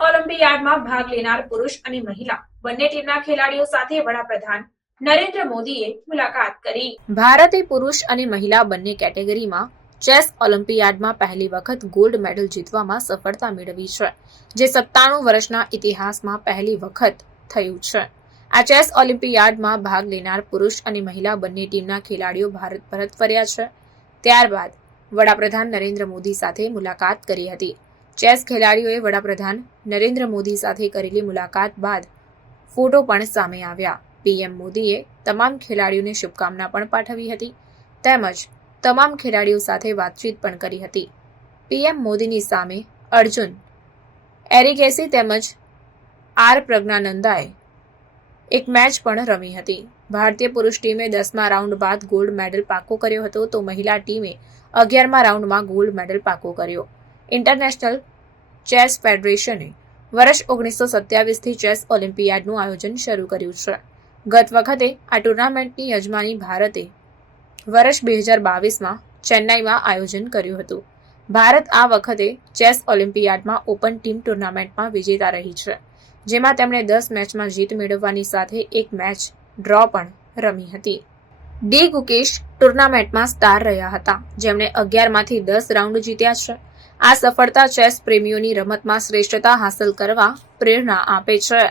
ઓલિમ્પિયાડમાં ભાગ લેનાર પુરુષ અને મહિલા બંને ટીમના ખેલાડીઓ સાથે વડાપ્રધાન નરેન્દ્ર મોદીએ મુલાકાત કરી. ભારતે પુરુષ અને મહિલા બંને કેટેગરીમાં ચેસ ઓલિમ્પિયાડમાં પહેલી વખત ગોલ્ડ મેડલ જીતવામાં સફળતા મેળવી છે, જે સત્તાણું વર્ષના ઇતિહાસમાં પહેલી વખત થયું છે. આ ચેસ ઓલિમ્પિયાડમાં ભાગ લેનાર પુરુષ અને મહિલા બંને ટીમના ખેલાડીઓ ભારત પરત ફર્યા છે. ત્યારબાદ વડાપ્રધાન નરેન્દ્ર મોદી સાથે મુલાકાત કરી હતી. ચેસ ખેલાડીઓએ વડાપ્રધાન નરેન્દ્ર મોદી સાથે કરેલી મુલાકાત બાદ ફોટો પણ સામે આવ્યા. પીએમ મોદીએ તમામ ખેલાડીઓને શુભકામના પણ પાઠવી હતી તેમજ તમામ ખેલાડીઓ સાથે વાતચીત પણ કરી હતી. પીએમ મોદીની સામે અર્જુન એરિગેસી તેમજ આર પ્રજ્ઞાનંદાએ એક મેચ પણ રમી હતી. ભારતીય પુરુષ ટીમે દસમા રાઉન્ડ બાદ ગોલ્ડ મેડલ પાકો કર્યો હતો તો મહિલા ટીમે અગિયારમા રાઉન્ડમાં ગોલ્ડ મેડલ પાકો કર્યો. ઇન્ટરનેશનલ ચેસ ફેડરેશને વર્ષ ઓગણીસો સત્યાવીસથી ચેસ ઓલિમ્પિયાડનું આયોજન શરૂ કર્યું છે. ગત વખતે આ ટુર્નામેન્ટની યજમાની ભારતે વર્ષ બે હજાર બાવીસમાં ચેન્નાઈમાં આયોજન કર્યું હતું. ભારત આ વખતે ચેસ ઓલિમ્પિયાડમાં ઓપન ટીમ ટુર્નામેન્ટમાં વિજેતા રહી છે, જેમાં તેમણે દસ મેચમાં જીત મેળવવાની સાથે એક મેચ ડ્રો પણ રમી હતી. ડી ગુકેશ ટુર્નામેન્ટમાં સ્ટાર રહ્યા હતા. જેમણે અગિયારમાંથી દસ રાઉન્ડ જીત્યા છે. આ સફળતા ચેસ પ્રેમીઓની રમતમાં શ્રેષ્ઠતા હાંસલ કરવા પ્રેરણા આપે છે.